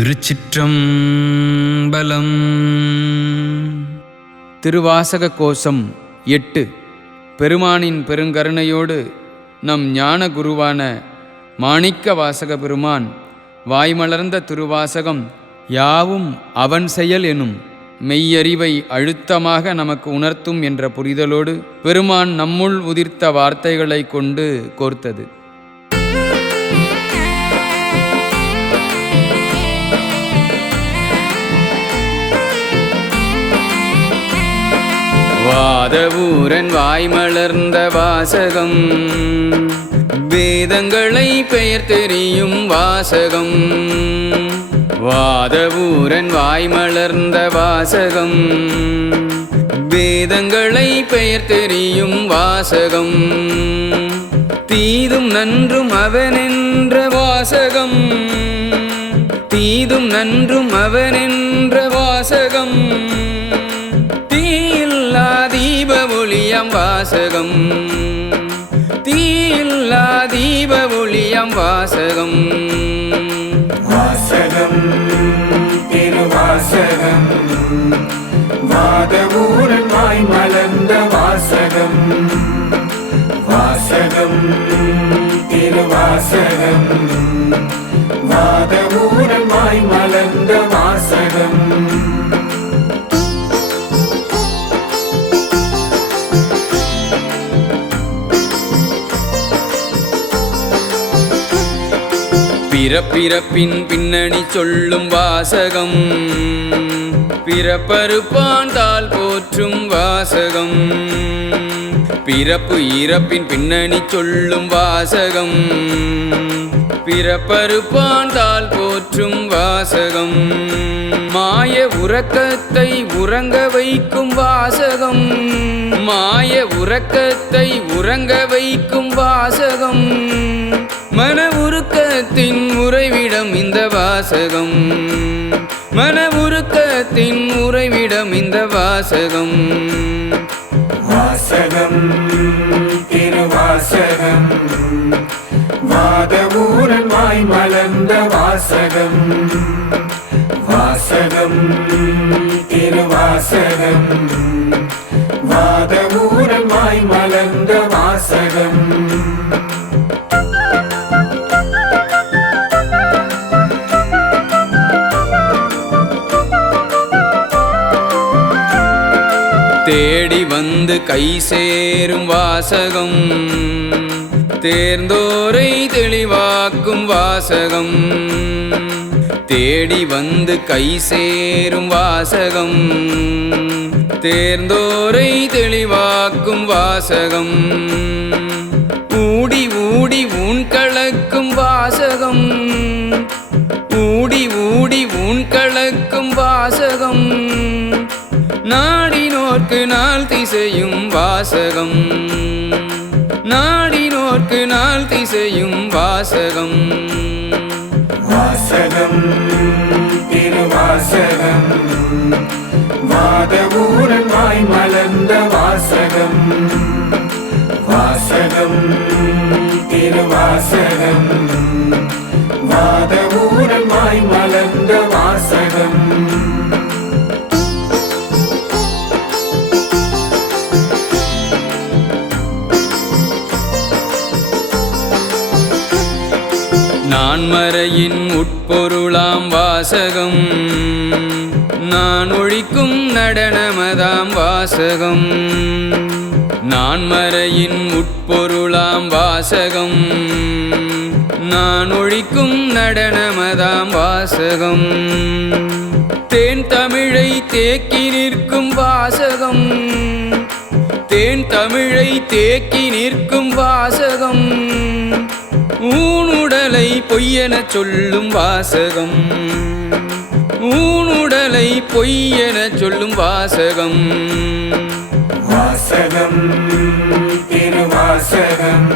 திருச்சிற்றம்பலம். திருவாசக கோஷம் எட்டு. பெருமானின் பெருங்கருணையோடு நம் ஞான குருவான மாணிக்க வாசக பெருமான் வாய்மலர்ந்த திருவாசகம் யாவும் அவன் செயல் எனும் மெய்யறிவை அழுத்தமாக நமக்கு உணர்த்தும் என்ற புரிதலோடு பெருமான் நம்முள் உதிர்த்த வார்த்தைகளை கொண்டு கோர்த்தது. வாதவூரன் வாய்மலர்ந்த வாசகம். வேதங்களை பெயர் தெரியும் வாசகம். வாதவூரன் வாய்மலர்ந்த வாசகம். வேதங்களை பெயர் தெரியும் வாசகம். தீதும் நன்றும் அவனென்ற வாசகம். தீதும் நன்றும் அவனென்ற வாசகம். தீப ஒளியம் வாசகம் தீயில்லா தீப ஒளியம் வாசகம் வாசகம் திருவாசகம். வாதவூரன் வாய் மலர்ந்த வாசகம். வாசகம் திருவாசகம். வாதவூரன் வாய் மலர்ந்த வாசகம். பிறப்பிறப்பின் பின்னணி சொல்லும் வாசகம். பிறப்பறுப்பான் தாள் போற்றும் வாசகம். பிறப்பு இறப்பின் பின்னணி சொல்லும் வாசகம். பிறப்பறுப்பான் தாள் போற்றும் வாசகம். மாய உறக்கத்தை உறங்க வைக்கும் வாசகம். மாய உறக்கத்தை உறங்க வைக்கும் வாசகம். மன உருக்கத்தின் உறைவிடம் இந்த வாசகம். மன உருக்கத்தின் உறைவிடம் இந்த வாசகம். வாசகம் திருவாசகம். வாதபூரன் வாய் மலர்ந்த வாசகம். வாசகம் திருவாசகம். வாதபூரன் வாய் மலர்ந்த வாசகம். தேடி வந்து கை சேரும் வாசகம். தேர்ந்தோரை தெளிவாக்கும் வாசகம். தேடி வந்து கை சேரும் வாசகம். தேர்ந்தோரை தெளிவாக்கும் வாசகம். ஊடி ஊடி ஊன் கலக்கும் வாசகம். ஊடி ஊடி ஊன் கலக்கும் வாசகம். நாடினோர்க்கு நாள் திசையும் வாசகம். நாடினோர்க்கு நாள் திசையும் வாசகம். வாசகம் திருவாசகம். வாதவூரன் வாய் மலர்ந்த வாசகம். வாசகம் திருவாசகம். வாதவூரன் வாய் மலர்ந்த வாசகம். வான்மறையின் உட்பொருளாம் வாசகம். நான் ஒழிக்கும் நடனமதாம் வாசகம். நான் மறையின் உட்பொருளாம் வாசகம். நான் ஒழிக்கும் நடனமதாம் வாசகம். தேன் தமிழை தேக்கி நிற்கும் வாசகம். தேன் தமிழை தேக்கி நிற்கும் வாசகம். ஊனுடலை பொய்யெனச் சொல்லும் வாசகம். ஊனுடலை பொய்யெனச் சொல்லும் வாசகம். வாசகம் திருவாசகம்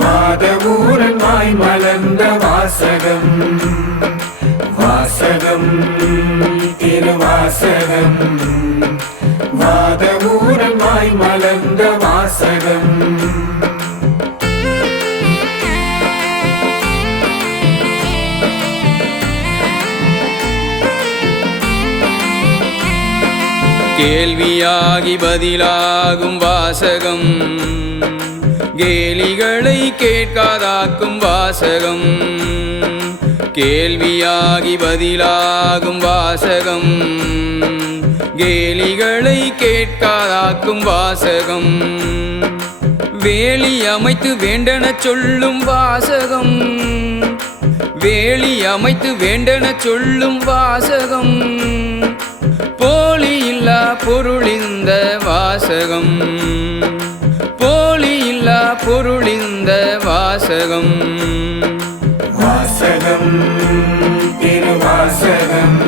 வாதவூரன் வாய் மலர்ந்த வாசகம். வாசகம் திருவாசகம் வாதவூரன் வாய் மலர்ந்த வாசகம். கேள்வியாகி பதிலாகும் வாசகம். கேலிகளை கேட்காதாக்கும் வாசகம். கேள்வியாகி பதிலாகும் வாசகம். கேலிகளை கேட்காதாக்கும் வாசகம். வேலி அமைத்து வேண்டன சொல்லும் வாசகம். வேலி அமைத்து வேண்டன சொல்லும் வாசகம். போலி இல்லா பொருளிந்த வாசகம். போலி இல்லா பொருளிந்த வாசகம். வாசகம் திருவாசகம்.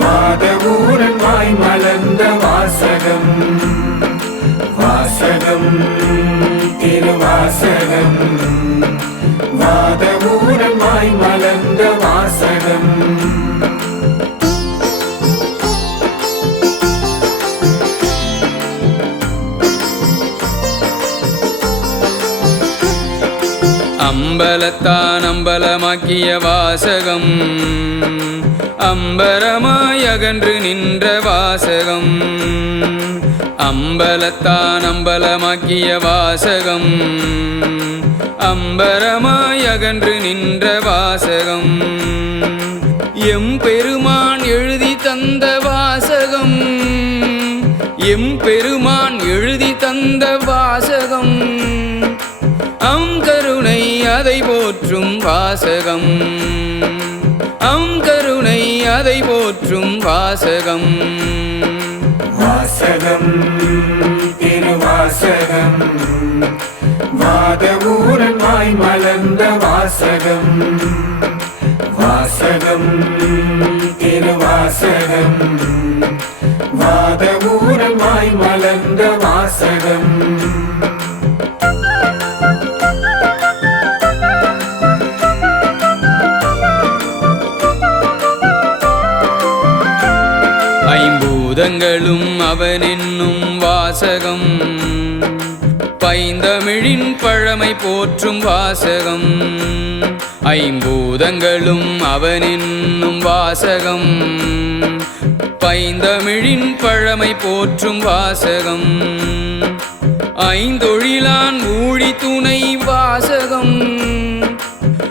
வாதவூரன் வாய் மலர்ந்த வாசகம். வாசகம் திருவாசகம். வாதவூரன் வாய் அம்பலத்தான் அம்பலமாக்கிய வாசகம். அம்பரமாய் அகன்று நின்ற வாசகம். அம்பலத்தான் அம்பலமாக்கிய வாசகம். அம்பரமாய் அகன்று நின்ற வாசகம். எம் பெருமான் எழுதி தந்த வாசகம். எம் பெருமான் எழுதி தந்த வாசகம். அதை போற்றும் வாசகம். அம் கருணை அதை போற்றும் வாசகம். வாசகம் திருவாசகம். வாதபூரமாய் மலர்ந்த வாசகம். வாசகம் திருவாசகம். வாதபூரமாய் மலர்ந்த வாசகம். பூதங்களும் அவனென்னும் வாசகம். பைந்தமிழின் பழமை போற்றும் வாசகம். ஐம்பூதங்களும் அவனென்னும் வாசகம். பைந்தமிழின் பழமை போற்றும் வாசகம். ஐந்தொழிலான் ஊழி துணை வாசகம்.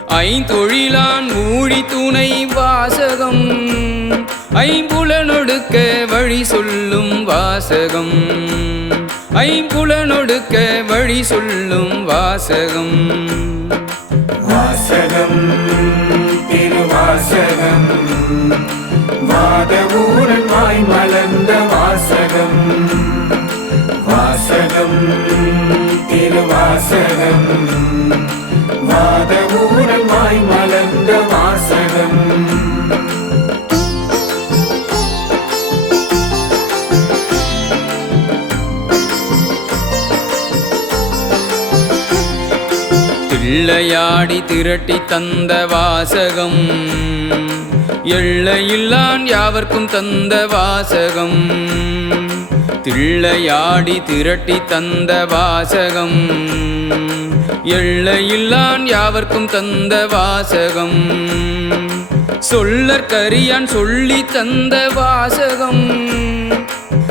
ஐந்தொழிலான் ஊழி துணை வாசகம். ஐம்புலனொடுக்க வழி சொல்லும் வாசகம். ஐம்புலனொடுக்க வழி சொல்லும் வாசகம். வாசகம் திருவாசகம். வாதவூரன் வாய் மலர்ந்த வாசகம். வாசகம் திருவாசகம். வாதவூரன் வாய் தில்லையாடி திரட்டி தந்த வாசகம். எல்லையில்லான் யாவர்க்கும் தந்த வாசகம். தில்லையாடி திரட்டி தந்த வாசகம். எல்லையில்லான் யாவர்க்கும் தந்த வாசகம். சொல்லற்கரியான் சொல்லி தந்த வாசகம்.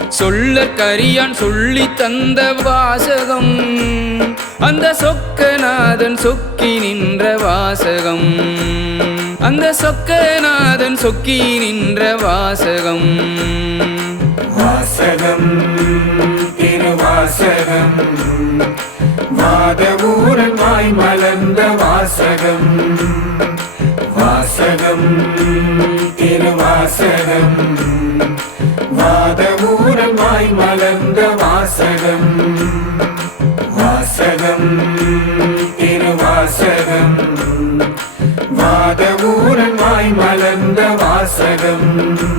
சொல்லற்கரியான் சொல்லி தந்த வாசகம். அந்த சொக்கநாதன் சொக்கி நின்ற வாசகம். அந்த சொக்கநாதன் சொக்கி நின்ற வாசகம். வாசகம் திருவாசகம். வாதவூரன் வாய் மலர்ந்த வாசகம். வாசகம் திருவாசகம். மலர்ந்த வாசகம் வாசகம் திருவாசகம் வாதவூரன் வாய் மலர்ந்த வாசகம்.